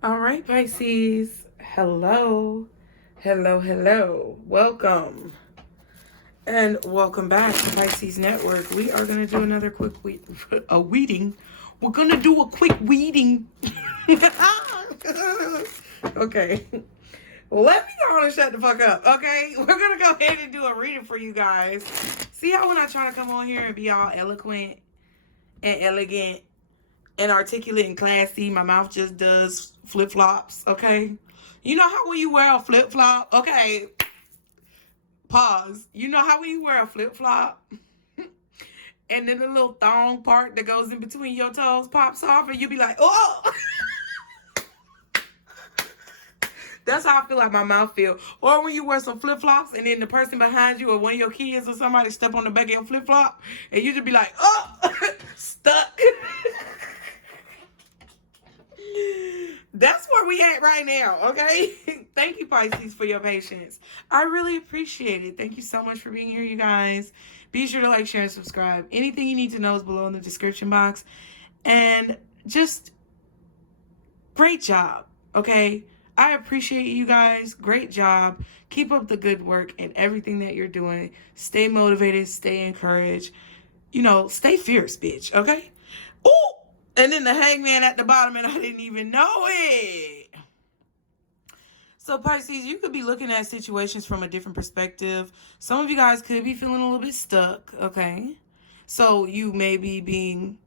All right, Pisces. Hello. Hello, hello. Welcome. And welcome back to Pisces Network. We are going to do another quick weeding. We're going to do a quick weeding. Okay. Let me go on and shut the fuck up, okay? We're going to go ahead and do a reading for you guys. See how when I try to come on here and be all eloquent and elegant and articulate and classy, my mouth just does flip-flops, okay? You know how when you wear a flip-flop, okay, pause. You know how when you wear a flip-flop and then the little thong part that goes in between your toes pops off and you be like, oh! That's how I feel like my mouth feel. Or when you wear some flip-flops and then the person behind you or one of your kids or somebody step on the back of your flip-flop and you just be like, oh, stuck. That's where we at right now, okay? Thank you, Pisces, for your patience. I really appreciate it. Thank you so much for being here, you guys. Be sure to like, share, and subscribe. Anything you need to know is below in the description box. And just great job, okay? I appreciate you guys. Great job. Keep up the good work and everything that you're doing. Stay motivated. Stay encouraged. You know, stay fierce, bitch, okay? Ooh! And then the hangman at the bottom, and I didn't even know it. So, Pisces, you could be looking at situations from a different perspective. Some of you guys could be feeling a little bit stuck, okay? So, you may be being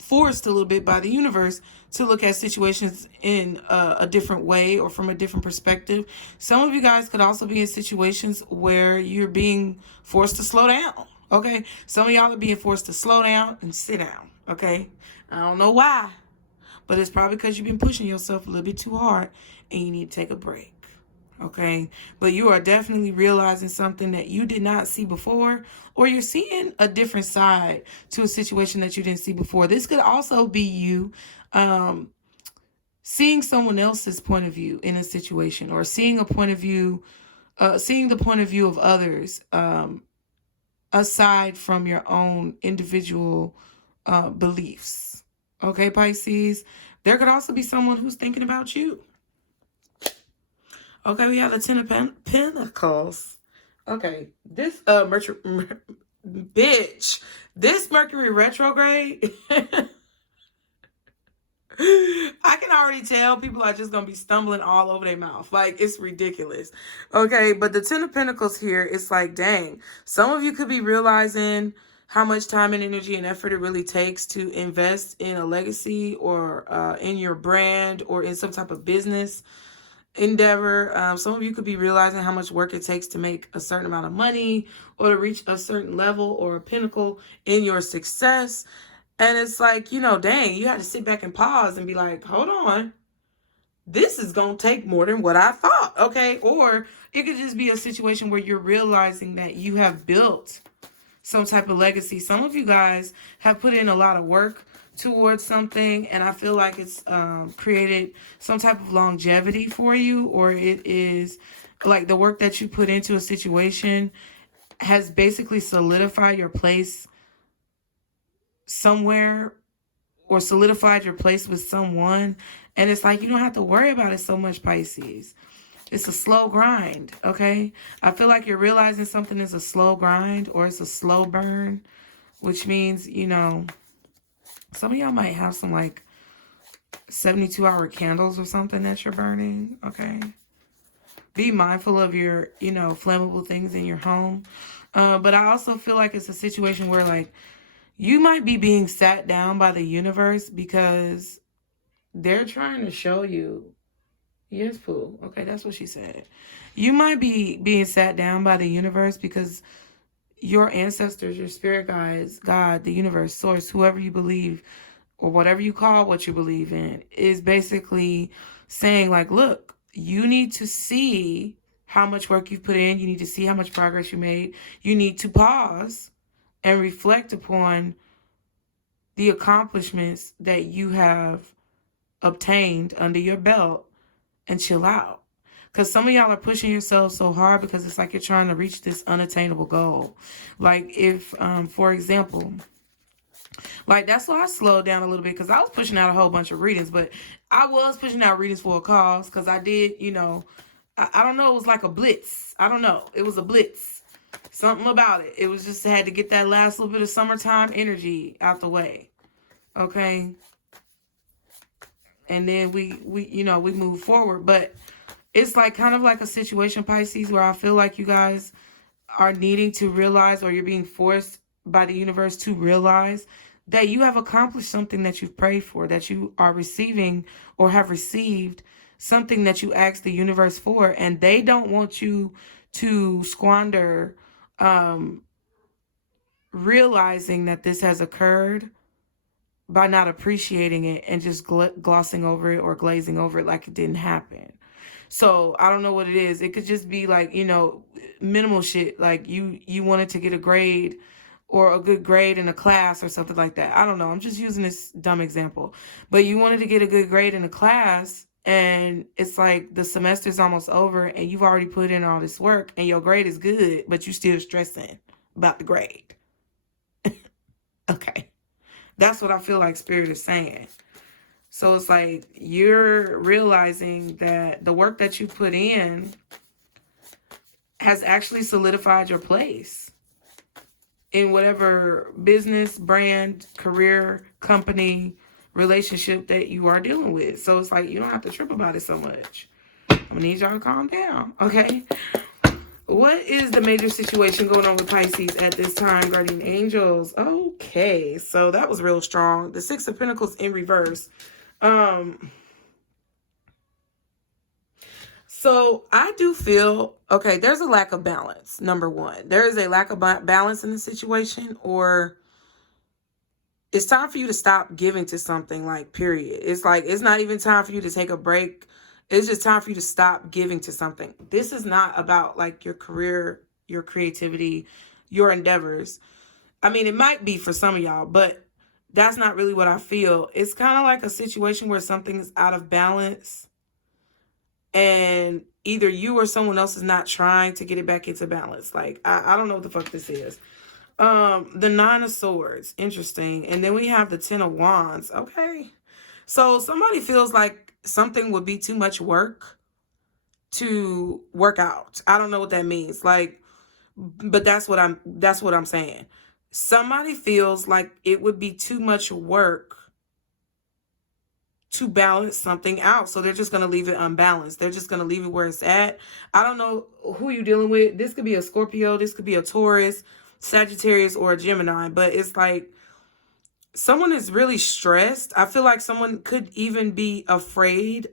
forced a little bit by the universe to look at situations in a different way or from a different perspective. Some of you guys could also be in situations where you're being forced to slow down, okay? Some of y'all are being forced to slow down and sit down, okay? I don't know why, but it's probably because you've been pushing yourself a little bit too hard and you need to take a break, okay? But you are definitely realizing something that you did not see before, or you're seeing a different side to a situation that you didn't see before. This could also be you seeing someone else's point of view in a situation, or seeing a point of view, seeing the point of view of others aside from your own individual beliefs. Okay, Pisces? There could also be someone who's thinking about you. Okay, we have the Ten of Pentacles. Okay, this bitch, this Mercury retrograde, I can already tell people are just going to be stumbling all over their mouth. Like, it's ridiculous. Okay, but the Ten of Pentacles here, it's like, dang, some of you could be realizing how much time and energy and effort it really takes to invest in a legacy or in your brand or in some type of business endeavor. Some of you could be realizing how much work it takes to make a certain amount of money or to reach a certain level or a pinnacle in your success. And it's like, you know, dang, you had to sit back and pause and be like, hold on. This is going to take more than what I thought, okay? Or it could just be a situation where you're realizing that you have built some type of legacy. Some of you guys have put in a lot of work towards something, and I feel like it's created some type of longevity for you, or it is like the work that you put into a situation has basically solidified your place somewhere or solidified your place with someone, and it's like you don't have to worry about it so much, Pisces. It's a slow grind, okay? I feel like you're realizing something is a slow grind or it's a slow burn, which means, you know, some of y'all might have some like 72-hour candles or something that you're burning, okay? Be mindful of your, you know, flammable things in your home. But I also feel like it's a situation where like you might be being sat down by the universe because they're trying to show you. Yes, Pooh. Okay, that's what she said. You might be being sat down by the universe because your ancestors, your spirit guides, God, the universe, source, whoever you believe, or whatever you call what you believe in, is basically saying like, look, you need to see how much work you've put in. You need to see how much progress you made. You need to pause and reflect upon the accomplishments that you have obtained under your belt and chill out. Because some of y'all are pushing yourselves so hard because it's like you're trying to reach this unattainable goal. Like if, for example, like that's why I slowed down a little bit because I was pushing out a whole bunch of readings. But I was pushing out readings for a cause because I did, you know, I don't know, it was like a blitz. I don't know. It was a blitz. Something about it. It was just had to get that last little bit of summertime energy out the way. Okay. And then we you know, we move forward. But it's like kind of like a situation, Pisces, where I feel like you guys are needing to realize, or you're being forced by the universe to realize that you have accomplished something that you've prayed for, that you are receiving or have received something that you asked the universe for, and they don't want you to squander realizing that this has occurred by not appreciating it and just glossing over it or glazing over it like it didn't happen. So I don't know what it is. It could just be like, you know, minimal shit. Like you wanted to get a grade or a good grade in a class or something like that. I don't know. I'm just using this dumb example. But you wanted to get a good grade in a class, and it's like the semester's almost over and you've already put in all this work and your grade is good, but you're still stressing about the grade. Okay. That's what I feel like Spirit is saying. So it's like you're realizing that the work that you put in has actually solidified your place in whatever business, brand, career, company, relationship that you are dealing with. So it's like you don't have to trip about it so much. I'm gonna need y'all to calm down, okay? What is the major situation going on with Pisces at this time, guardian angels? Okay, so that was real strong. The Six of Pentacles in reverse. So I do feel, okay, there's a lack of balance. Number one, there is a lack of balance in the situation, or it's time for you to stop giving to something, like, period. It's like, it's not even time for you to take a break. It's just time for you to stop giving to something. This is not about like your career, your creativity, your endeavors. I mean, it might be for some of y'all, but that's not really what I feel. It's kind of like a situation where something is out of balance and either you or someone else is not trying to get it back into balance. Like, I don't know what the fuck this is. The Nine of Swords, interesting. And then we have the Ten of Wands. Okay. So somebody feels like something would be too much work to work out. I don't know what that means. Like, but that's what I'm saying. Somebody feels like it would be too much work to balance something out. So they're just going to leave it unbalanced. They're just going to leave it where it's at. I don't know who you're dealing with. This could be a Scorpio. This could be a Taurus, Sagittarius, or a Gemini. But it's like someone is really stressed. I feel like someone could even be afraid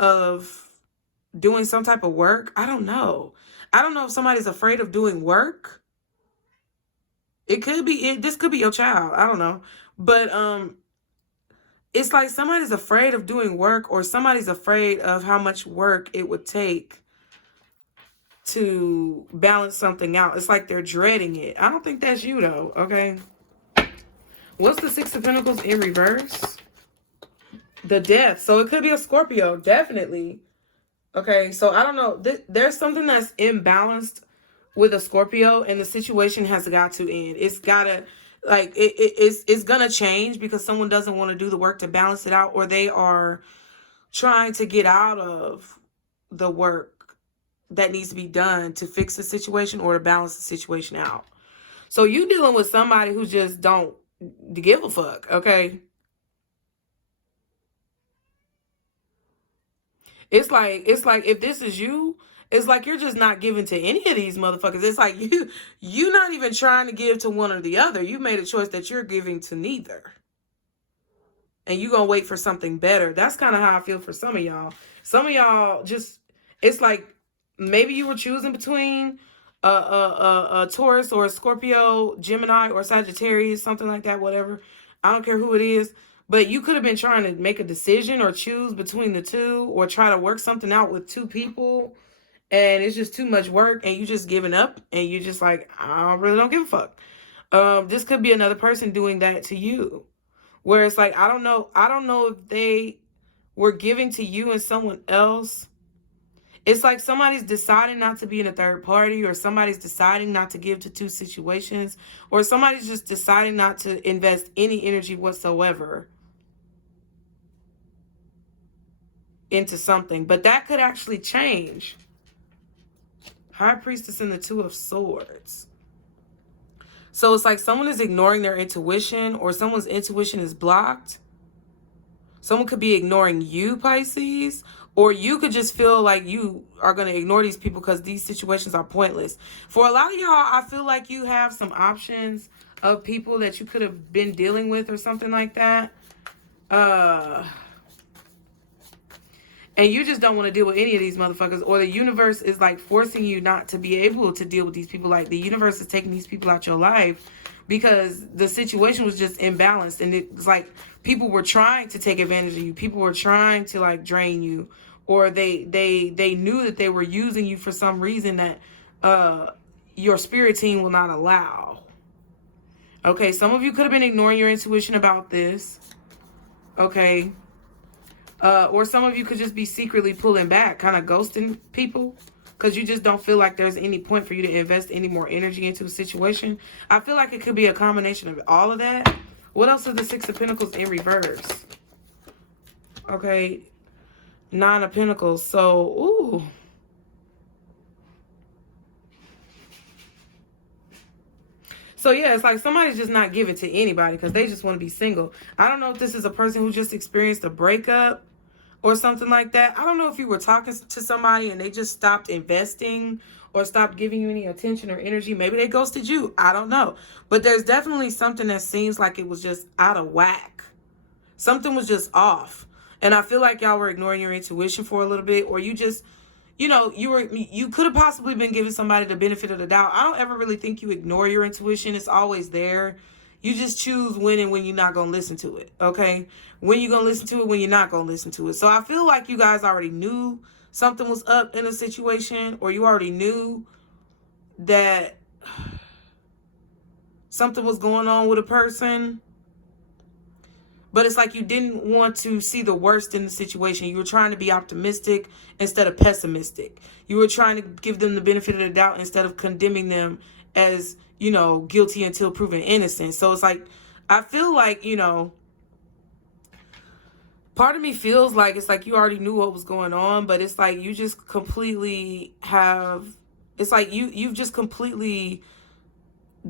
of doing some type of work. I don't know. I don't know if somebody's afraid of doing work. It could be this could be your child. I don't know. But it's like somebody's afraid of doing work, or somebody's afraid of how much work it would take to balance something out. It's like they're dreading it. I don't think that's you though, okay? What's the Six of Pentacles in reverse? The Death. So it could be a Scorpio, definitely. Okay, so I don't know. There's something that's imbalanced with a Scorpio, and the situation has got to end. It's gotta, like, it's gonna change because someone doesn't want to do the work to balance it out, or they are trying to get out of the work that needs to be done to fix the situation or to balance the situation out. So you dealing with somebody who just don't give a fuck, okay? It's like if this is you, it's like you're just not giving to any of these motherfuckers. It's like you're not even trying to give to one or the other. You made a choice that you're giving to neither. And you're going to wait for something better. That's kind of how I feel for some of y'all. Some of y'all just, it's like maybe you were choosing between a Taurus or a Scorpio, Gemini or Sagittarius, something like that, whatever. I don't care who it is. But you could have been trying to make a decision or choose between the two, or try to work something out with two people. And it's just too much work and you just giving up and you just like, I really don't give a fuck. This could be another person doing that to you. Where it's like, I don't know if they were giving to you and someone else. It's like somebody's deciding not to be in a third party, or somebody's deciding not to give to two situations, or somebody's just deciding not to invest any energy whatsoever into something. But that could actually change. High Priestess and the Two of Swords. So it's like someone is ignoring their intuition, or someone's intuition is blocked. Someone could be ignoring you, Pisces, or you could just feel like you are going to ignore these people because these situations are pointless. For a lot of y'all, I feel like you have some options of people that you could have been dealing with or something like that. And you just don't want to deal with any of these motherfuckers, or the universe is like forcing you not to be able to deal with these people. Like the universe is taking these people out your life because the situation was just imbalanced, and it's like people were trying to take advantage of you. People were trying to like drain you, or they knew that they were using you for some reason that your spirit team will not allow. Okay, some of you could have been ignoring your intuition about this. Okay. Or some of you could just be secretly pulling back, kind of ghosting people, because you just don't feel like there's any point for you to invest any more energy into a situation. I feel like it could be a combination of all of that. What else is the Six of Pentacles in reverse? Okay, Nine of Pentacles. So, ooh. So, yeah, it's like somebody's just not giving to anybody because they just want to be single. I don't know if this is a person who just experienced a breakup or something like that. I don't know if you were talking to somebody and they just stopped investing or stopped giving you any attention or energy. Maybe they ghosted you. I don't know. But there's definitely something that seems like it was just out of whack. Something was just off. And I feel like y'all were ignoring your intuition for a little bit, or you just, you know, you could have possibly been giving somebody the benefit of the doubt. I don't ever really think you ignore your intuition. It's always there. You just choose when and when you're not going to listen to it, okay? When you're going to listen to it, when you're not going to listen to it. So I feel like you guys already knew something was up in a situation, or you already knew that something was going on with a person. But it's like you didn't want to see the worst in the situation. You were trying to be optimistic instead of pessimistic. You were trying to give them the benefit of the doubt instead of condemning them as, you know, guilty until proven innocent. So it's like, I feel like, you know, part of me feels like it's like you already knew what was going on, but it's like you just completely have, it's like you've just completely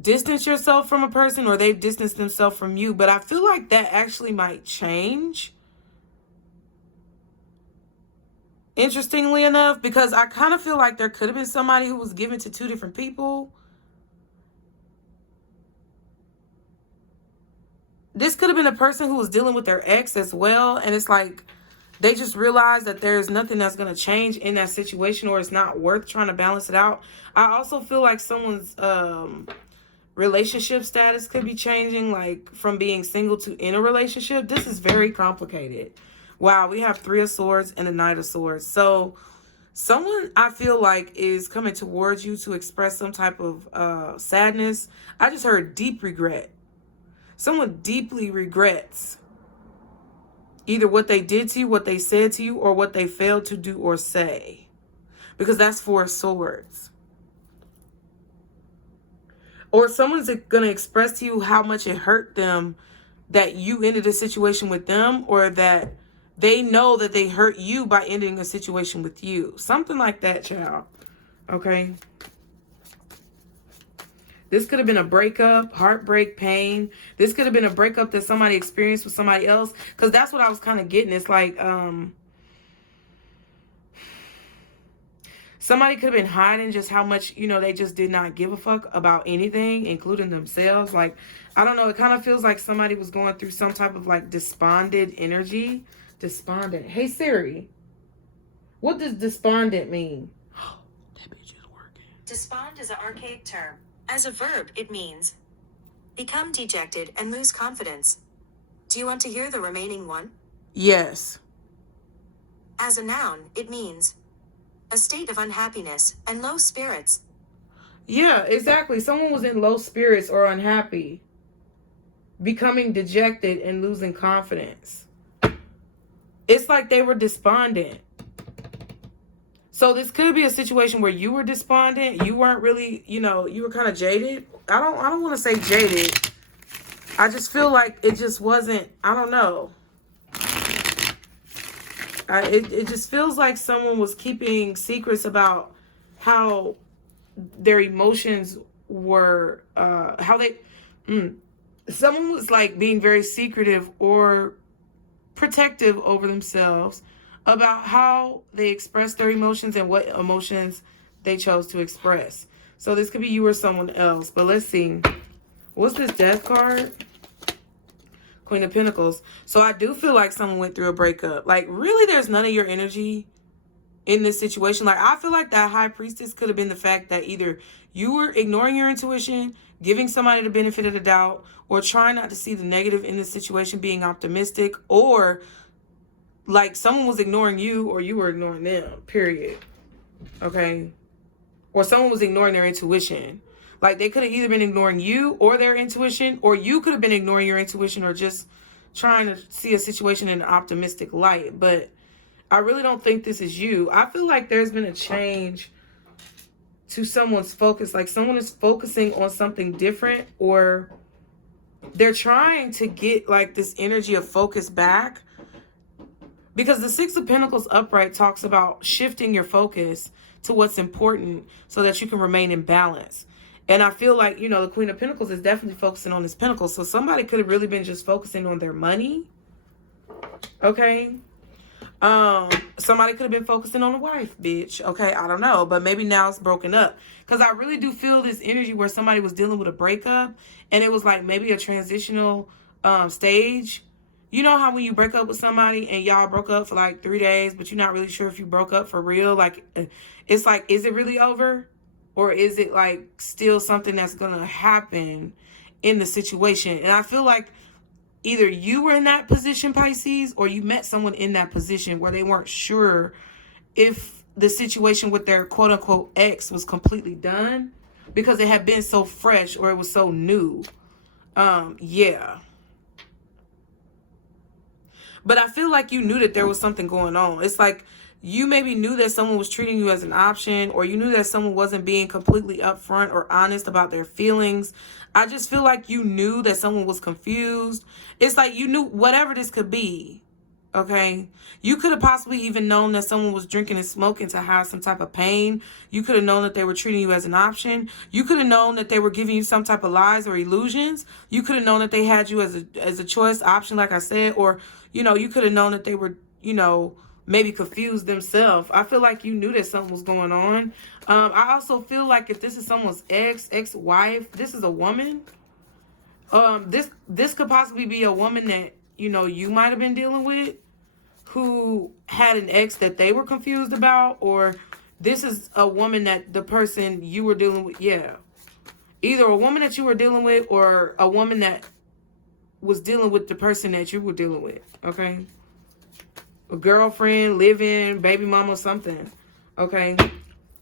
distance yourself from a person, or they've distanced themselves from you. But I feel like that actually might change, interestingly enough, because I kind of feel like there could have been somebody who was given to two different people. This could have been a person who was dealing with their ex as well, and it's like they just realized that there's nothing that's going to change in that situation, or it's not worth trying to balance it out. I also feel like someone's relationship status could be changing, like from being single to in a relationship. This is very complicated. Wow, we have Three of Swords and a Knight of Swords. So someone, I feel like, is coming towards you to express some type of sadness. I just heard deep regret. Someone deeply regrets either what they did to you, what they said to you, or what they failed to do or say, because that's Four of Swords. Or someone's going to express to you how much it hurt them that you ended a situation with them, or that they know that they hurt you by ending a situation with you. Something like that, child. Okay? This could have been a breakup, heartbreak, pain. This could have been a breakup that somebody experienced with somebody else. Because that's what I was kind of getting. It's like, somebody could have been hiding just how much, you know, they just did not give a fuck about anything, including themselves. Like, I don't know. It kind of feels like somebody was going through some type of like despondent energy. Despondent. Hey, Siri. What does despondent mean? That bitch is working. Despond is an archaic term. As a verb, it means become dejected and lose confidence. Do you want to hear the remaining one? Yes. As a noun, it means a state of unhappiness and low spirits. Yeah, exactly. Someone was in low spirits or unhappy, becoming dejected and losing confidence. It's like they were despondent. So this could be a situation where you were despondent. You weren't really, you know, you were kind of jaded. I don't want to say jaded. I just feel like it just wasn't, I don't know. It just feels like someone was keeping secrets about how their emotions were, how they, someone was like being very secretive or protective over themselves about how they express their emotions and what emotions they chose to express. So this could be you or someone else. But let's see. What's this Death card? Queen of Pentacles. So I do feel like someone went through a breakup. Like, really, there's none of your energy in this situation. Like, I feel like that High Priestess could have been the fact that either you were ignoring your intuition, giving somebody the benefit of the doubt, or trying not to see the negative in the situation, being optimistic, or like someone was ignoring you or you were ignoring them, period. Okay? Or someone was ignoring their intuition. Like, they could have either been ignoring you or their intuition, or you could have been ignoring your intuition or just trying to see a situation in an optimistic light. But I really don't think this is you. I feel like there's been a change to someone's focus. Like, someone is focusing on something different, or they're trying to get like this energy of focus back. Because the Six of Pentacles upright talks about shifting your focus to what's important so that you can remain in balance. And I feel like, you know, the Queen of Pentacles is definitely focusing on this Pentacle. So somebody could have really been just focusing on their money. Okay. Somebody could have been focusing on a wife, bitch. Okay, I don't know. But maybe now it's broken up. Because I really do feel this energy where somebody was dealing with a breakup. And it was like maybe a transitional stage. You know how when you break up with somebody and y'all broke up for like 3 days, but you're not really sure if you broke up for real? Like, it's like, is it really over? Or is it like still something that's going to happen in the situation? And I feel like either you were in that position, Pisces, or you met someone in that position where they weren't sure if the situation with their quote-unquote ex was completely done because it had been so fresh or it was so new. Yeah. But I feel like you knew that there was something going on. It's like you maybe knew that someone was treating you as an option, or you knew that someone wasn't being completely upfront or honest about their feelings. I just feel like you knew that someone was confused. It's like you knew whatever this could be. Okay? You could have possibly even known that someone was drinking and smoking to hide some type of pain. You could have known that they were treating you as an option. You could have known that they were giving you some type of lies or illusions. You could have known that they had you as a choice option, like I said. Or, you know, you could have known that they were, you know, maybe confused themselves. I feel like you knew that something was going on. I also feel like if this is someone's ex-wife, this is a woman. This could possibly be a woman that, you know, you might have been dealing with, who had an ex that they were confused about, or this is a woman that the person you were dealing with, yeah. Either a woman that you were dealing with or a woman that was dealing with the person that you were dealing with, okay? A girlfriend, live-in, baby mama, something, okay?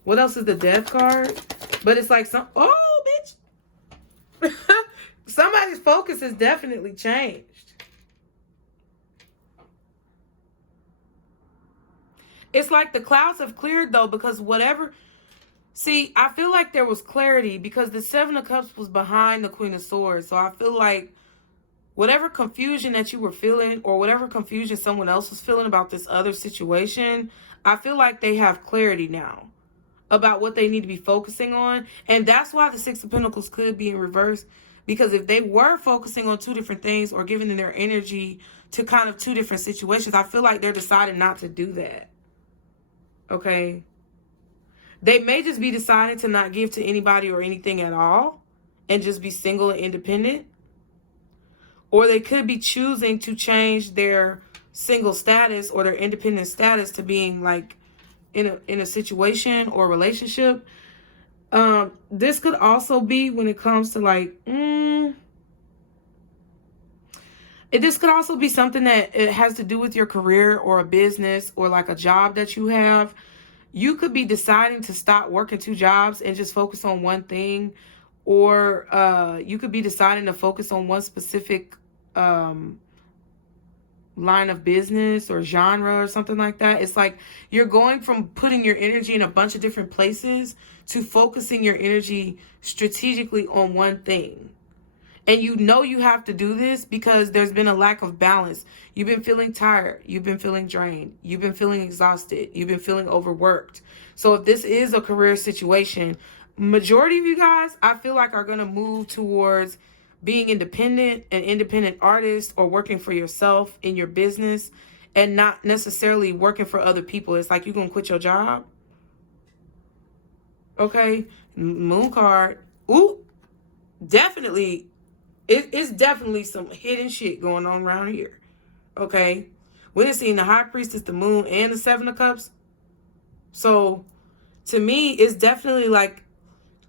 What else is the Death card? But it's like oh, bitch. Somebody's focus has definitely changed. It's like the clouds have cleared, though, because whatever... See, I feel like there was clarity because the Seven of Cups was behind the Queen of Swords. So I feel like whatever confusion that you were feeling, or whatever confusion someone else was feeling about this other situation, I feel like they have clarity now about what they need to be focusing on. And that's why the Six of Pentacles could be in reverse. Because if they were focusing on two different things or giving their energy to kind of two different situations, I feel like they're deciding not to do that. Okay? They may just be deciding to not give to anybody or anything at all and just be single and independent. Or they could be choosing to change their single status or their independent status to being like in a situation or relationship. This could also be when it comes to like, this could also be something that it has to do with your career or a business or like a job that you have. You could be deciding to stop working 2 jobs and just focus on one thing. Or you could be deciding to focus on one specific line of business or genre or something like that. It's like you're going from putting your energy in a bunch of different places to focusing your energy strategically on one thing. And you know you have to do this because there's been a lack of balance. You've been feeling tired. You've been feeling drained. You've been feeling exhausted. You've been feeling overworked. So if this is a career situation, majority of you guys, I feel like are going to move towards being independent, an independent artist, or working for yourself in your business and not necessarily working for other people. It's like you're going to quit your job. Okay. Moon card. Ooh, definitely. It's definitely some hidden shit going on around here. Okay. We done seen the High Priestess, the Moon, and the Seven of Cups. So to me, it's definitely like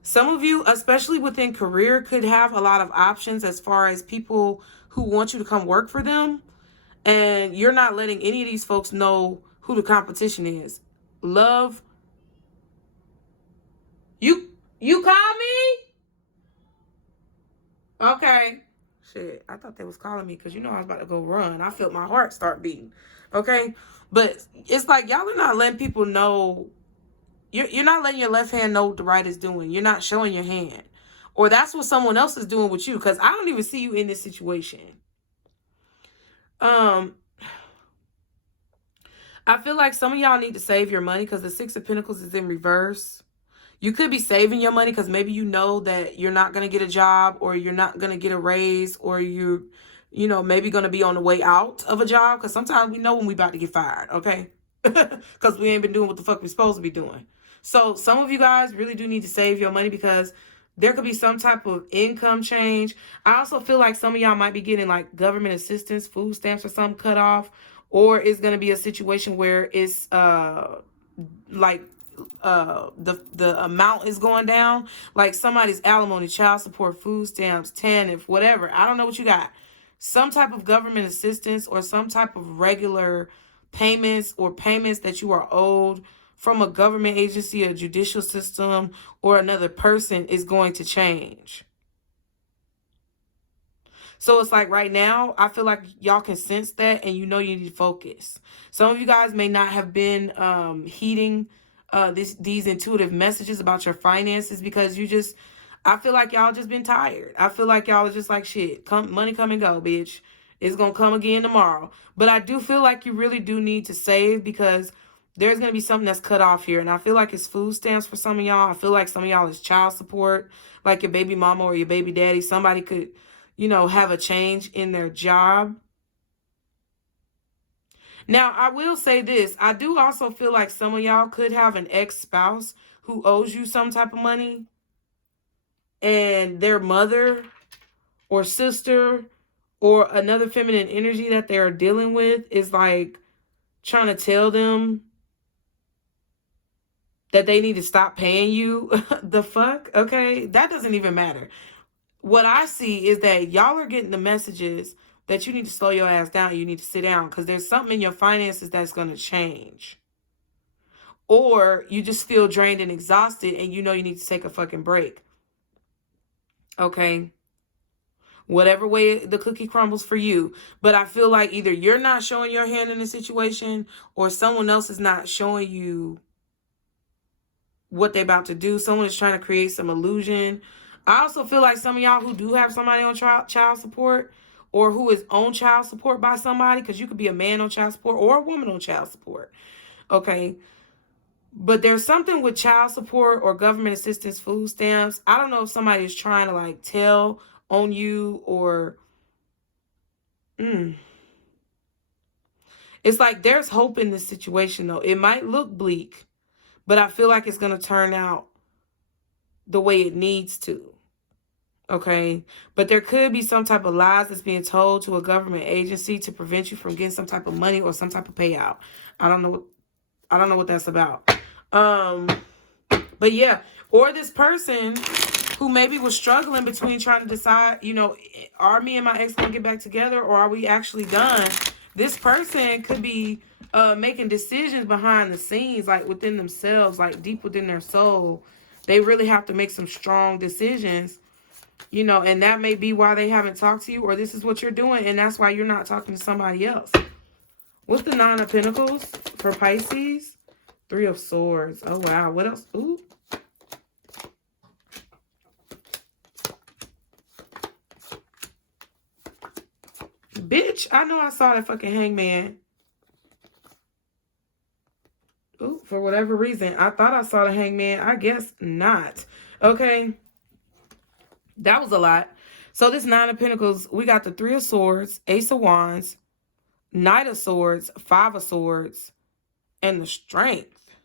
some of you, especially within career, could have a lot of options as far as people who want you to come work for them. And you're not letting any of these folks know who the competition is. Love. You call me? Okay. Shit, I thought they was calling me because you know I was about to go run. I felt my heart start beating. Okay? But it's like y'all are not letting people know. You're not letting your left hand know what the right is doing. You're not showing your hand. Or that's what someone else is doing with you, because I don't even see you in this situation. I feel like some of y'all need to save your money because the Six of Pentacles is in reverse. You could be saving your money because maybe you know that you're not going to get a job, or you're not going to get a raise, or you know, maybe going to be on the way out of a job, because sometimes we know when we about to get fired, okay? Because we ain't been doing what the fuck we're supposed to be doing. So some of you guys really do need to save your money because there could be some type of income change. I also feel like some of y'all might be getting like government assistance, food stamps or something cut off, or it's going to be a situation where it's like the amount is going down, like somebody's alimony, child support, food stamps, TANF, whatever. I don't know what you got. Some type of government assistance or some type of regular payments or payments that you are owed from a government agency, a judicial system, or another person is going to change. So it's like right now, I feel like y'all can sense that, and you know you need to focus. Some of you guys may not have been heeding these intuitive messages about your finances because I feel like y'all just been tired. I feel like y'all are just like, shit, money come and go, bitch. It's going to come again tomorrow. But I do feel like you really do need to save because there's going to be something that's cut off here. And I feel like it's food stamps for some of y'all. I feel like some of y'all is child support, like your baby mama or your baby daddy. Somebody could, you know, have a change in their job. Now, I will say this. I do also feel like some of y'all could have an ex-spouse who owes you some type of money, and their mother or sister or another feminine energy that they're dealing with is like trying to tell them that they need to stop paying you. The fuck? Okay? That doesn't even matter. What I see is that y'all are getting the messages that you need to slow your ass down. You need to sit down because there's something in your finances that's going to change. Or you just feel drained and exhausted and you know you need to take a fucking break. Okay? Whatever way the cookie crumbles for you. But I feel like either you're not showing your hand in the situation or someone else is not showing you what they're about to do. Someone is trying to create some illusion. I also feel like some of y'all who do have somebody on child support or who is on child support by somebody, because you could be a man on child support or a woman on child support. Okay. But there's something with child support or government assistance, food stamps. I don't know if somebody is trying to like tell on you or it's like there's hope in this situation though. It might look bleak, but I feel like it's going to turn out the way it needs to. Okay. But there could be some type of lies that's being told to a government agency to prevent you from getting some type of money or some type of payout. I don't know what that's about. But yeah, or this person who maybe was struggling between trying to decide, you know, are me and my ex gonna get back together or are we actually done? This person could be making decisions behind the scenes, like within themselves, like deep within their soul. They really have to make some strong decisions, you know, and that may be why they haven't talked to you, or this is what you're doing, and that's why you're not talking to somebody else. What's the Nine of Pentacles for Pisces? Three of Swords. Oh, wow. What else? Ooh. Bitch, I know I saw that fucking hangman. Ooh, for whatever reason, I thought I saw the hangman. I guess not. Okay. That was a lot. So this Nine of Pentacles, we got the Three of Swords, Ace of Wands, Knight of Swords, Five of Swords, and the Strength.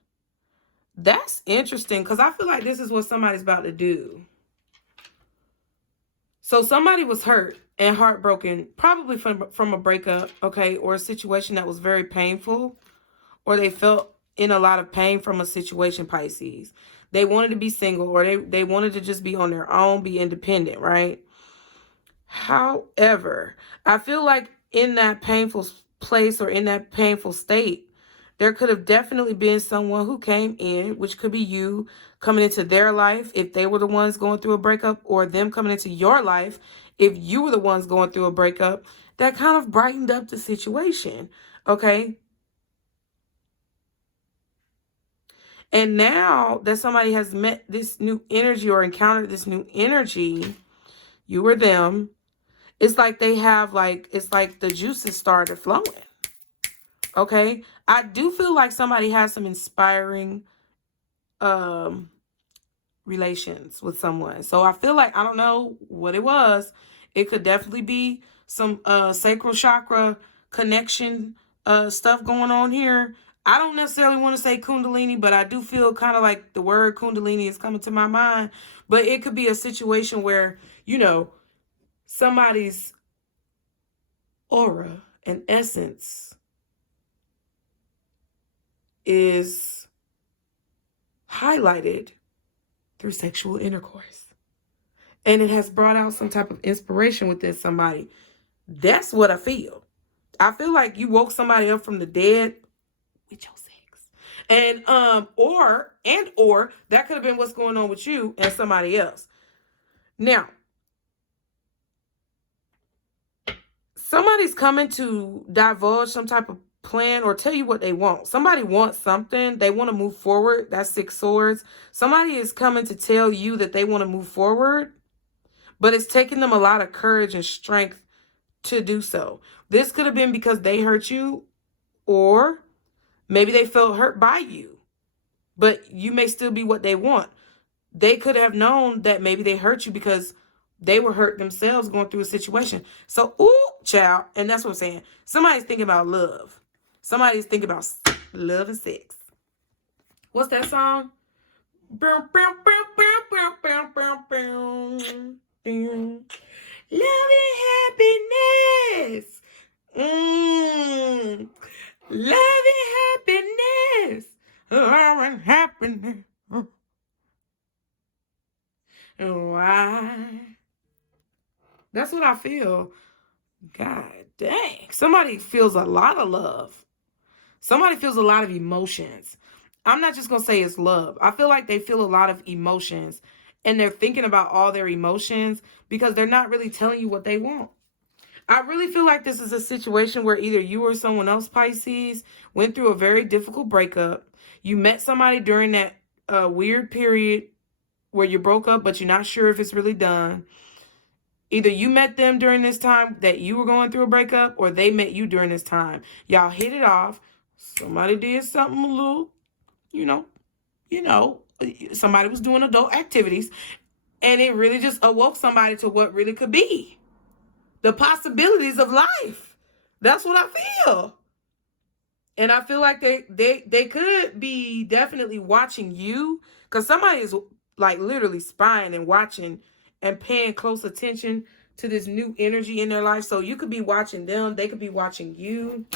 That's interesting because I feel like this is what somebody's about to do. So somebody was hurt and heartbroken, probably from a breakup, okay, or a situation that was very painful, or they felt in a lot of pain from a situation, Pisces. They wanted to be single, or they wanted to just be on their own, be independent, right? However, I feel like in that painful place or in that painful state, there could have definitely been someone who came in, which could be you coming into their life if they were the ones going through a breakup, or them coming into your life if you were the ones going through a breakup, that kind of brightened up the situation, okay? And now that somebody has met this new energy or encountered this new energy, you or them, it's like they have it's like the juices started flowing. Okay. I do feel like somebody has some inspiring relations with someone. So I feel like, I don't know what it was. It could definitely be some sacral chakra connection stuff going on here. I don't necessarily want to say Kundalini, but I do feel kind of like the word Kundalini is coming to my mind. But it could be a situation where, you know, somebody's aura and essence is highlighted through sexual intercourse. And it has brought out some type of inspiration within somebody. That's what I feel. I feel like you woke somebody up from the dead with your sex. And or that could have been what's going on with you and somebody else. Now, somebody's coming to divulge some type of plan or tell you what they want. Somebody wants something. They want to move forward. That's Six Swords. Somebody is coming to tell you that they want to move forward, but it's taking them a lot of courage and strength to do so. This could have been because they hurt you, or maybe they felt hurt by you, but you may still be what they want. They could have known that maybe they hurt you because they were hurt themselves going through a situation. So, ooh, child. And that's what I'm saying. Somebody's thinking about love. Somebody's thinking about love and sex. What's that song? Love and happiness. Love and happiness. Love and happiness. Why? That's what I feel. God dang. Somebody feels a lot of love. Somebody feels a lot of emotions. I'm not just going to say it's love. I feel like they feel a lot of emotions, and they're thinking about all their emotions because they're not really telling you what they want. I really feel like this is a situation where either you or someone else, Pisces, went through a very difficult breakup. You met somebody during that weird period where you broke up, but you're not sure if it's really done. Either you met them during this time that you were going through a breakup, or they met you during this time. Y'all hit it off. Somebody did something a little, somebody was doing adult activities, and it really just awoke somebody to what really could be. The possibilities of life. That's what I feel. And I feel like they could be definitely watching you, because somebody is like literally spying and watching and paying close attention to this new energy in their life. So you could be watching them. They could be watching you.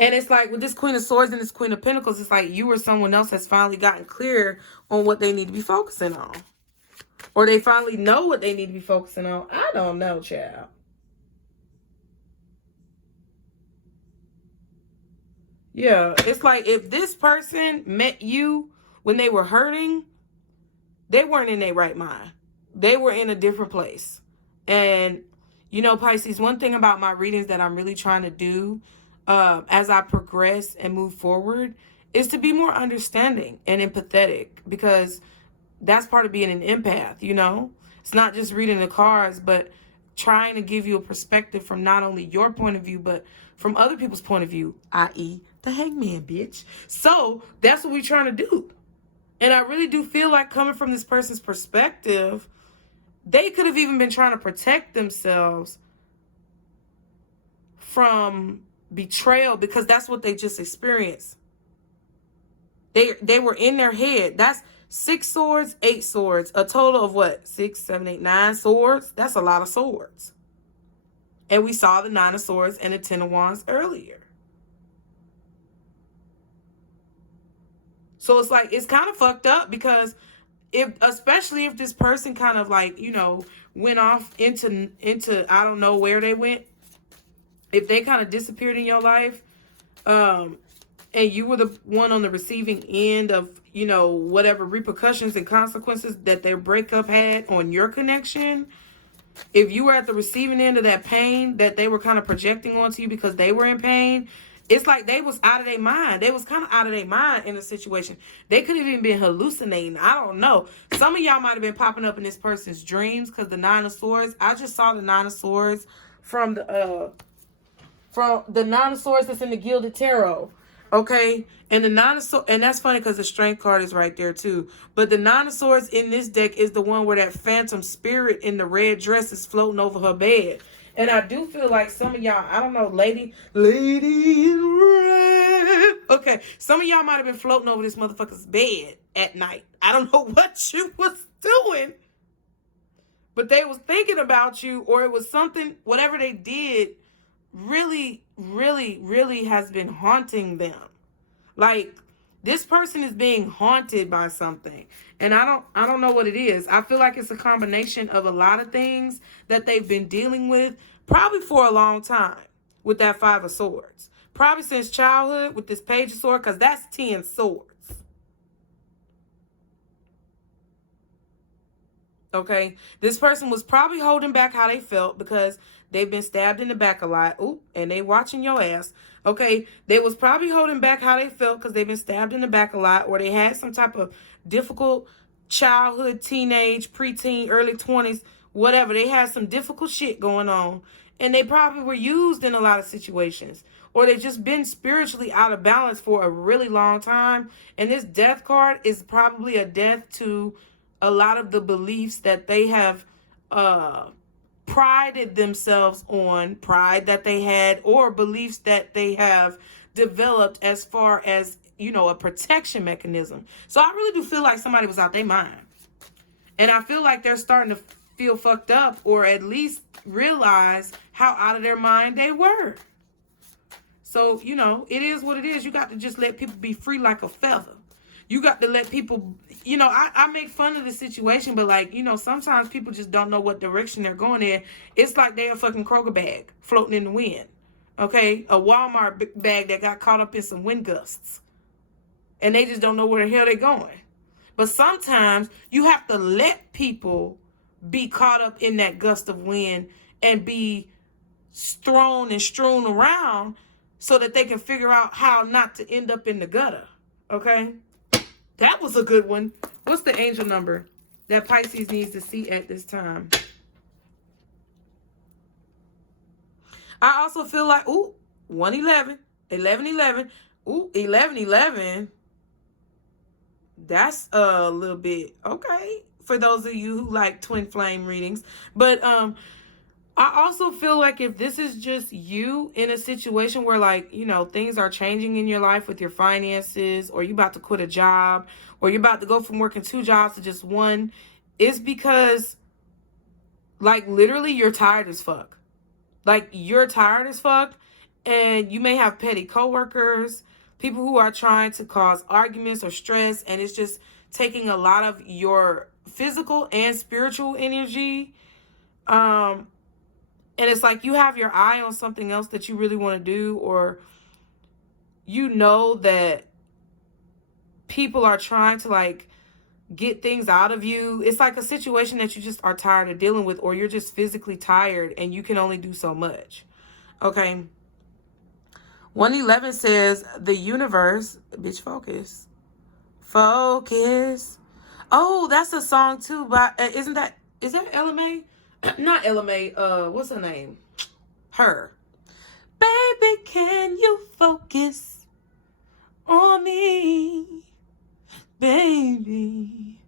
And it's like with this Queen of Swords and this Queen of Pentacles, it's like you or someone else has finally gotten clear on what they need to be focusing on. Or they finally know what they need to be focusing on. I don't know, child. Yeah, it's like if this person met you when they were hurting, they weren't in their right mind. They were in a different place. And, Pisces, one thing about my readings that I'm really trying to do as I progress and move forward is to be more understanding and empathetic, because that's part of being an empath, It's not just reading the cards, but trying to give you a perspective from not only your point of view, but from other people's point of view, i.e. the hangman, bitch. So that's what we're trying to do. And I really do feel like, coming from this person's perspective, they could have even been trying to protect themselves from betrayal, because that's what they just experienced. They were in their head. That's 6 swords, 8 swords. A total of what? 6, 7, 8, 9 swords? That's a lot of swords. And we saw the 9 of swords and the 10 of wands earlier. So it's like, it's kind of fucked up, because especially if this person kind of like, went off into I don't know where they went. If they kind of disappeared in your life, and you were the one on the receiving end of, whatever repercussions and consequences that their breakup had on your connection. If you were at the receiving end of that pain that they were kind of projecting onto you because they were in pain, it's like they was out of their mind. They was kind of out of their mind in the situation. They could have even been hallucinating. I don't know. Some of y'all might have been popping up in this person's dreams, because the 9 of swords, I just saw the 9 of swords from the 9 of swords that's in the Gilded Tarot. Okay, and the 9 of swords, and that's funny because the strength card is right there too. But the 9 of swords in this deck is the one where that phantom spirit in the red dress is floating over her bed. And I do feel like some of y'all, I don't know, lady in red. Okay, some of y'all might have been floating over this motherfucker's bed at night. I don't know what you was doing, but they was thinking about you, or it was something, whatever they did, really, really, really has been haunting them. Like, this person is being haunted by something, and I don't know what it is. I feel like it's a combination of a lot of things that they've been dealing with, probably for a long time, with that 5 of swords. Probably since childhood with this page of swords, because that's 10 swords. Okay, this person was probably holding back how they felt because they've been stabbed in the back a lot. Oop, and they watching your ass. Okay, they was probably holding back how they felt because they've been stabbed in the back a lot, or they had some type of difficult childhood, teenage, preteen, early 20s, whatever. They had some difficult shit going on, and they probably were used in a lot of situations, or they just been spiritually out of balance for a really long time. And this death card is probably a death to a lot of the beliefs that they have prided themselves on, pride that they had, or beliefs that they have developed as far as, a protection mechanism. So I really do feel like somebody was out their mind. And I feel like they're starting to feel fucked up, or at least realize how out of their mind they were. So, it is what it is. You got to just let people be free like a feather. You got to let people, I make fun of the situation, but like, sometimes people just don't know what direction they're going in. It's like they're a fucking Kroger bag floating in the wind. Okay? A Walmart bag that got caught up in some wind gusts. And they just don't know where the hell they're going. But sometimes you have to let people be caught up in that gust of wind and be thrown and strewn around so that they can figure out how not to end up in the gutter. Okay? That was a good one. What's the angel number that Pisces needs to see at this time? I also feel like, 111, 1111. 1111. That's a little bit, okay, for those of you who like twin flame readings. But I also feel like if this is just you in a situation where, like, things are changing in your life with your finances, or you about to quit a job, or you're about to go from working 2 jobs to just 1, it's because, like, literally you're tired as fuck. Like, you're tired as fuck, and you may have petty coworkers, people who are trying to cause arguments or stress, and it's just taking a lot of your physical and spiritual energy. And it's like you have your eye on something else that you really want to do, or that people are trying to, like, get things out of you. It's like a situation that you just are tired of dealing with, or you're just physically tired and you can only do so much. Okay. 111 says the universe, bitch, focus. Focus. Oh, that's a song too, but is that LMA? not LMA, what's her name? Her. Baby, can you focus on me? Baby.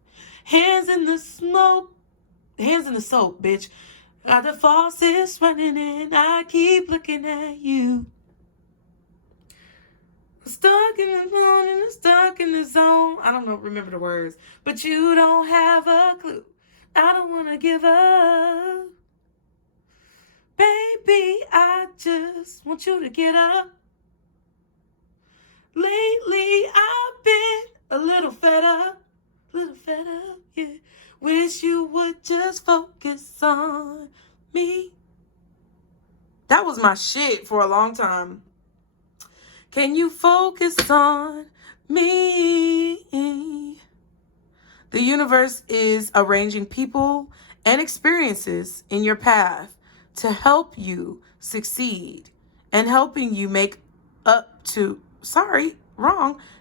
Hands in the smoke. Hands in the soap, bitch. Got the faucets running and I keep looking at you. Stuck in the zone and I'm stuck in the zone. I don't know, remember the words. But you don't have a clue. I don't want to give up. Baby, I just want you to get up. Lately, I've been a little fed up. Yeah. Wish you would just focus on me. That was my shit for a long time. Can you focus on me? The universe is arranging people and experiences in your path to help you succeed and helping you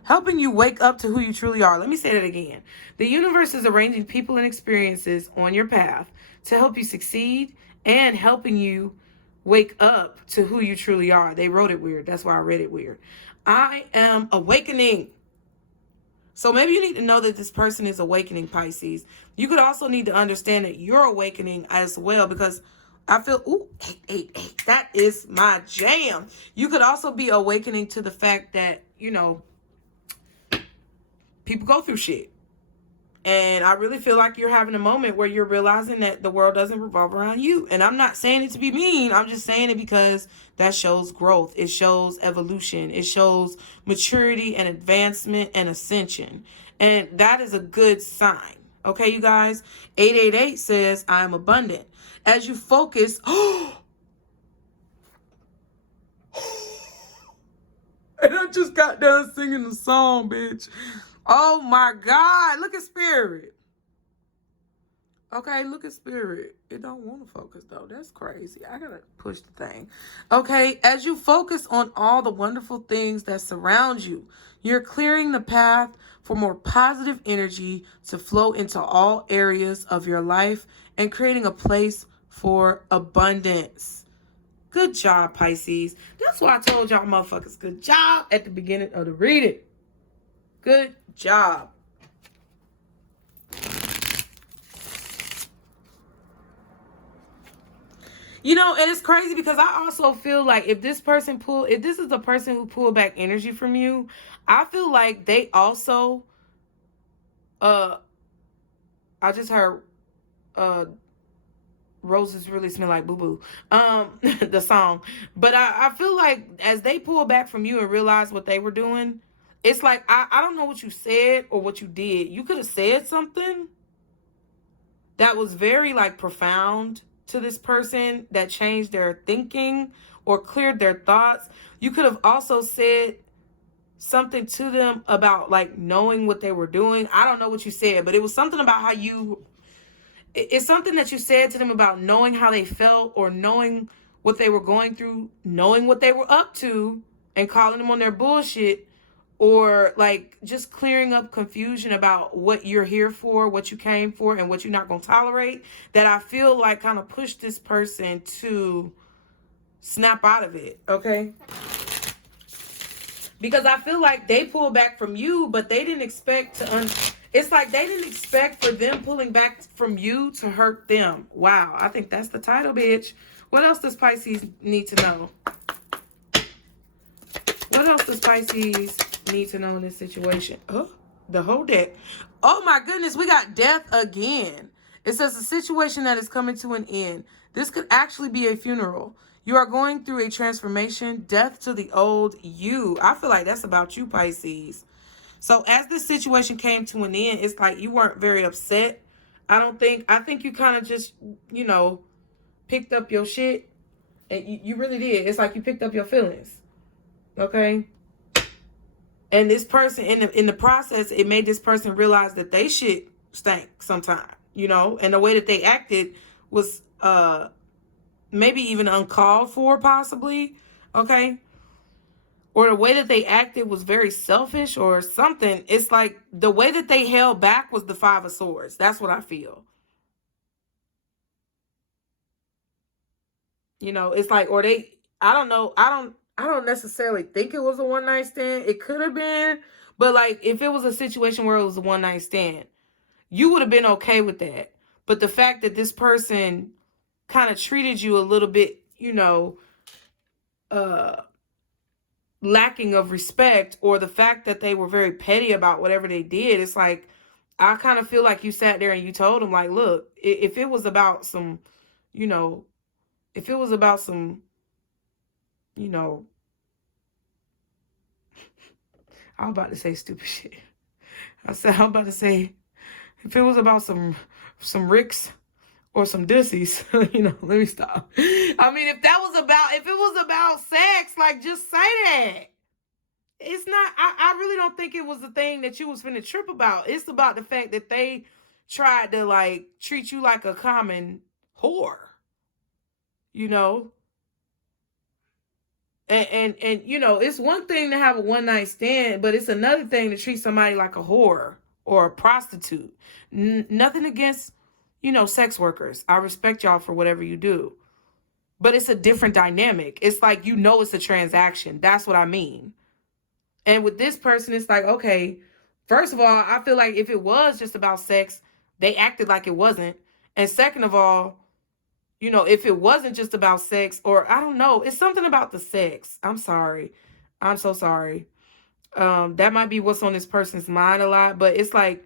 helping you wake up to who you truly are. Let me say that again. The universe is arranging people and experiences on your path to help you succeed and helping you wake up to who you truly are. They wrote it weird. That's why I read it weird. I am awakening. So maybe you need to know that this person is awakening, Pisces. You could also need to understand that you're awakening as well, because I feel, 888, that is my jam. You could also be awakening to the fact that, people go through shit. And I really feel like you're having a moment where you're realizing that the world doesn't revolve around you. And I'm not saying it to be mean. I'm just saying it because that shows growth. It shows evolution. It shows maturity and advancement and ascension. And that is a good sign. Okay, you guys? 888 says, I am abundant. As you focus... And I just got done singing the song, bitch. Oh my God. Look at Spirit. Okay, look at Spirit. It don't want to focus though. That's crazy. I gotta push the thing. Okay, as you focus on all the wonderful things that surround you, you're clearing the path for more positive energy to flow into all areas of your life and creating a place for abundance. Good job, Pisces. That's why I told y'all motherfuckers, good job at the beginning of the reading. Good job. And it's crazy because I also feel like if this is the person who pulled back energy from you, I feel like they also, I just heard, roses really smell like boo-boo, the song. But I feel like as they pull back from you and realize what they were doing, it's like, I don't know what you said or what you did. You could have said something that was very profound to this person that changed their thinking or cleared their thoughts. You could have also said something to them about knowing what they were doing. I don't know what you said, but it was something about how it's something that you said to them about knowing how they felt or knowing what they were going through, knowing what they were up to and calling them on their bullshit, or just clearing up confusion about what you're here for, what you came for, and what you're not going to tolerate, that I feel kind of pushed this person to snap out of it, okay? Because I feel like they pulled back from you, but they didn't expect to... It's like they didn't expect for them pulling back from you to hurt them. Wow, I think that's the title, bitch. What else does Pisces need to know? What else does Pisces need to know in this situation? Oh, the whole deck. Oh my goodness, we got death again. It says a situation that is coming to an end. This could actually be a funeral. You are going through a transformation, death to the old you. I feel like that's about you, Pisces. So as this situation came to an end, it's like you weren't very upset. I think you kind of just, picked up your shit. And you really did. It's like you picked up your feelings. Okay? And this person, in the process, it made this person realize that they shit stank sometime, and the way that they acted was maybe even uncalled for, possibly. Okay? Or the way that they acted was very selfish or something. It's like the way that they held back was the 5 of Swords. That's what I feel. You know, it's like, or they, I don't know. I don't necessarily think it was a one night stand. It could have been, but like if it was a situation where it was a one night stand, you would have been okay with that. But the fact that this person kind of treated you a little bit, you know, uh lacking of respect, or the fact that they were very petty about whatever they did, it's like I kind of feel like you sat there and you told them like, look, if it was about some, you know, if it was about some, you know, I was about to say stupid shit. I'm about to say, if it was about some ricks or some dussies, you know, let me stop. I mean, if it was about sex, like just say that. It's not, I really don't think it was the thing that you was finna trip about. It's about the fact that they tried to like treat you like a common whore, you know? And you know, it's one thing to have a one night stand, but it's another thing to treat somebody like a whore or a prostitute. Nothing against, you know, sex workers. I respect y'all for whatever you do, but it's a different dynamic. It's like, you know, it's a transaction. That's what I mean. And with this person, it's like, okay, first of all, I feel like if it was just about sex, they acted like it wasn't. And second of all, you know, if it wasn't just about sex, or I don't know, it's something about the sex. I'm sorry. I'm so sorry. That might be what's on this person's mind a lot, but it's like,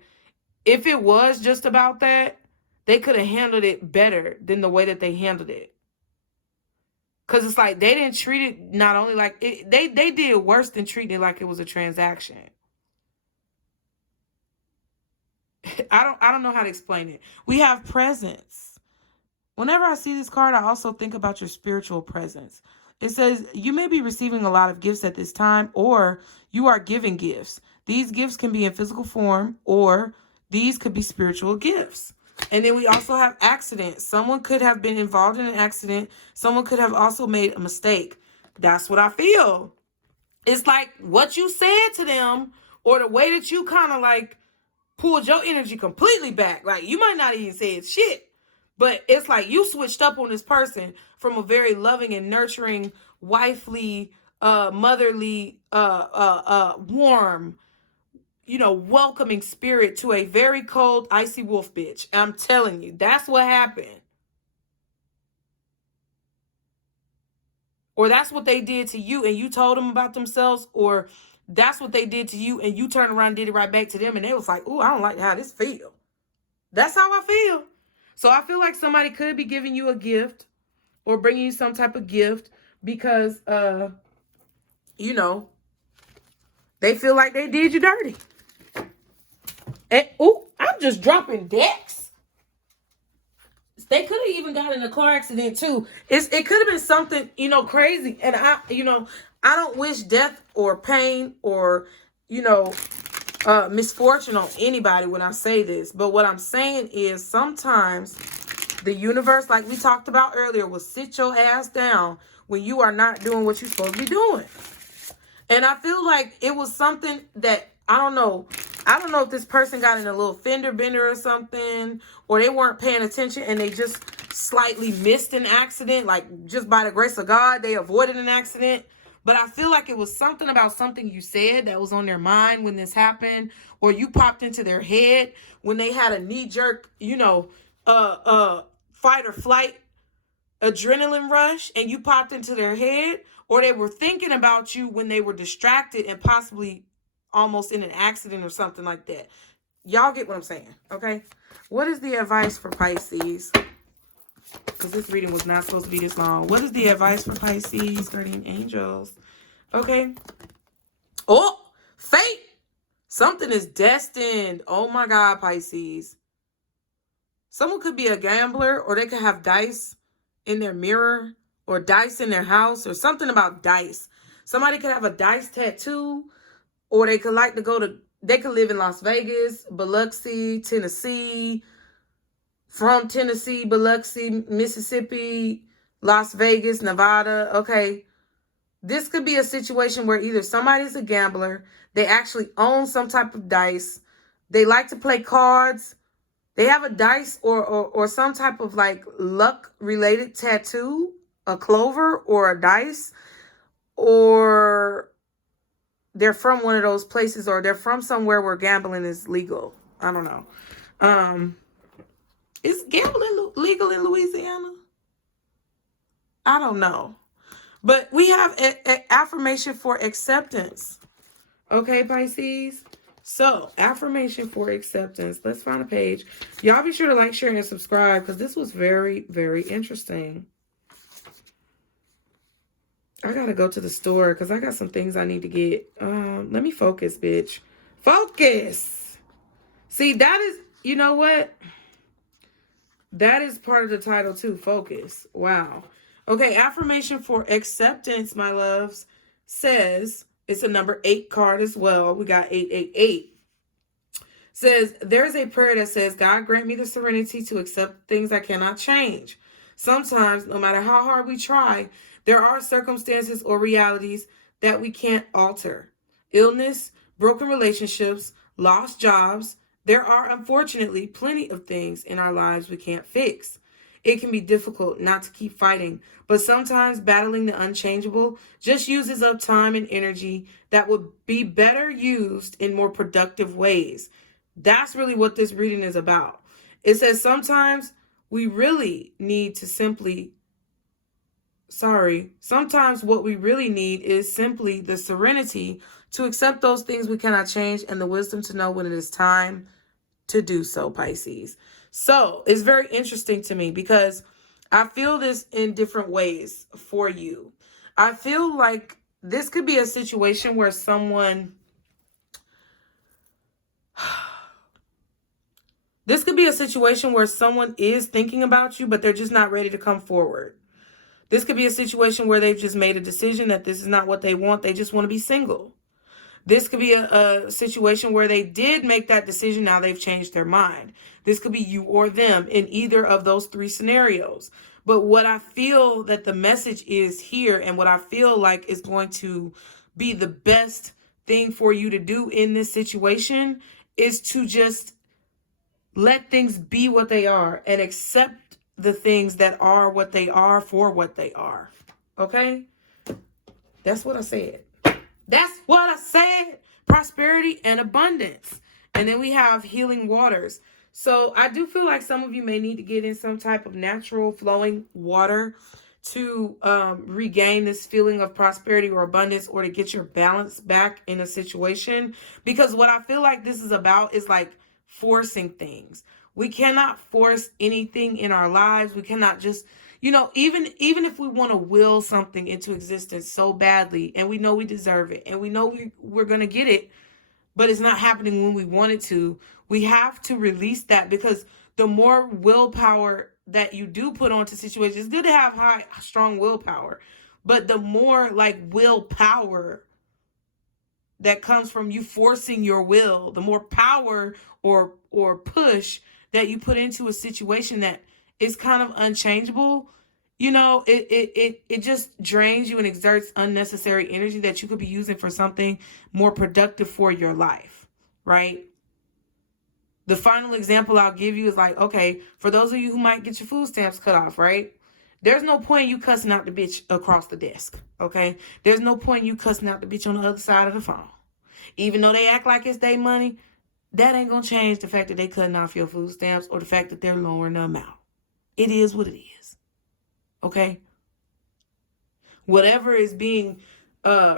if it was just about that, they could have handled it better than the way that they handled it. Because it's like they didn't treat it not only like it, they did worse than treating it like it was a transaction. I don't know how to explain it. We have presence. Whenever I see this card, I also think about your spiritual presence. It says you may be receiving a lot of gifts at this time, or you are giving gifts. These gifts can be in physical form, or these could be spiritual gifts. And then we also have accidents. Someone could have been involved in an accident. Someone could have also made a mistake. That's what I feel. It's like what you said to them, or the way that you kind of like pulled your energy completely back. Like you might not even say it's shit, but it's like you switched up on this person from a very loving and nurturing, wifely, motherly, warm, you know, welcoming spirit to a very cold, icy wolf bitch. I'm telling you, that's what happened. Or that's what they did to you and you told them about themselves, or that's what they did to you and you turned around and did it right back to them and they was like, ooh, I don't like how this feel. That's how I feel. So I feel like somebody could be giving you a gift or bringing you some type of gift because, you know, they feel like they did you dirty. And, ooh, I'm just dropping decks. They could have even got in a car accident too. It could have been something, you know, crazy. And I don't wish death or pain or, you know, misfortune on anybody when I say this. But what I'm saying is sometimes the universe, like we talked about earlier, will sit your ass down when you are not doing what you're supposed to be doing. And I feel like it was something that, I don't know if this person got in a little fender bender or something, or they weren't paying attention and they just slightly missed an accident. Like just by the grace of God, they avoided an accident. But I feel like it was something about something you said that was on their mind when this happened, or you popped into their head when they had a knee-jerk, you know, fight or flight adrenaline rush, and you popped into their head, or they were thinking about you when they were distracted and possibly almost in an accident or something like that. Y'all get what I'm saying, okay? What is the advice for Pisces? Because this reading was not supposed to be this long. What is the advice for Pisces, guardian angels? Okay. Oh, fate. Something is destined. Oh my God, Pisces. Someone could be a gambler, or they could have dice in their mirror, or dice in their house, or something about dice. Somebody could have a dice tattoo, or they could like to they could live in Las Vegas, Biloxi, Tennessee, from Tennessee, Biloxi, Mississippi, Las Vegas, Nevada. Okay. This could be a situation where either somebody's a gambler, they actually own some type of dice, they like to play cards, they have a dice or some type of like luck related tattoo. a clover or a dice, or they're from one of those places, or they're from somewhere where gambling is legal. I don't know. Is gambling legal in Louisiana? I don't know. But we have an affirmation for acceptance. Okay, Pisces? So, affirmation for acceptance. Let's find a page. Y'all be sure to like, share, and subscribe, because this was very, very interesting. I gotta go to the store because I got some things I need to get. Let me focus, bitch. Focus! See, that is, you know what? That is part of the title too, focus. Wow. Okay, affirmation for acceptance, my loves, says, it's a number 8 card as well. We got 888. Says, there's a prayer that says, God grant me the serenity to accept things I cannot change. Sometimes, no matter how hard we try, there are circumstances or realities that we can't alter. Illness, broken relationships, lost jobs. There are, unfortunately, plenty of things in our lives we can't fix. It can be difficult not to keep fighting, but sometimes battling the unchangeable just uses up time and energy that would be better used in more productive ways. That's really what this reading is about. It says sometimes we really need to sometimes what we really need is simply the serenity to accept those things we cannot change and the wisdom to know when it is time to do so, Pisces. So it's very interesting to me because I feel this in different ways for you. I feel like this could be a situation where someone is thinking about you, but they're just not ready to come forward. This could be a situation where they've just made a decision that this is not what they want. They just want to be single. This could be a situation where they did make that decision. Now they've changed their mind. This could be you or them in either of those 3 scenarios. But what I feel that the message is here, and what I feel like is going to be the best thing for you to do in this situation, is to just let things be what they are and accept the things that are what they are for what they are. Okay? That's what I said. That's what I said. Prosperity and abundance. And then we have healing waters. So I do feel like some of you may need to get in some type of natural flowing water to regain this feeling of prosperity or abundance, or to get your balance back in a situation. Because what I feel like this is about is like forcing things. We cannot force anything in our lives. We cannot just, even if we want to will something into existence so badly, and we know we deserve it, and we know we're going to get it, but it's not happening when we want it to, we have to release that, because the more willpower that you do put onto situations, it's good to have strong willpower, but the more like willpower that comes from you forcing your will, the more power or push that you put into a situation that is kind of unchangeable, it just drains you and exerts unnecessary energy that you could be using for something more productive for your life, right? The final example I'll give you is like, okay, for those of you who might get your food stamps cut off, right? There's no point you cussing out the bitch across the desk, okay? There's no point you cussing out the bitch on the other side of the phone. Even though they act like it's their money, that ain't gonna change the fact that they cutting off your food stamps or the fact that they're lowering the amount. It is what it is, okay? Whatever is being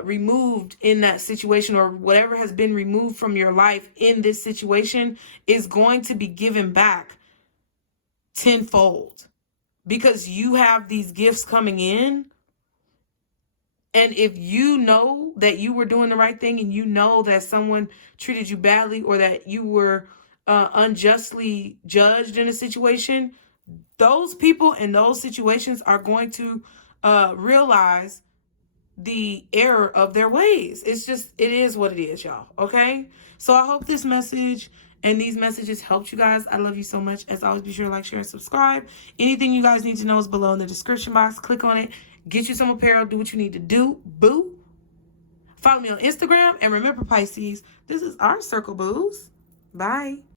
removed in that situation, or whatever has been removed from your life in this situation, is going to be given back tenfold, because you have these gifts coming in. And if you know that you were doing the right thing, and you know that someone treated you badly, or that you were unjustly judged in a situation, those people in those situations are going to realize the error of their ways. It is what it is, y'all. Okay? So I hope this message and these messages helped you guys. I love you so much. As always, be sure to like, share, and subscribe. Anything you guys need to know is below in the description box. Click on it. Get you some apparel. Do what you need to do. Boo. Follow me on Instagram. And remember, Pisces, this is our circle, boos. Bye.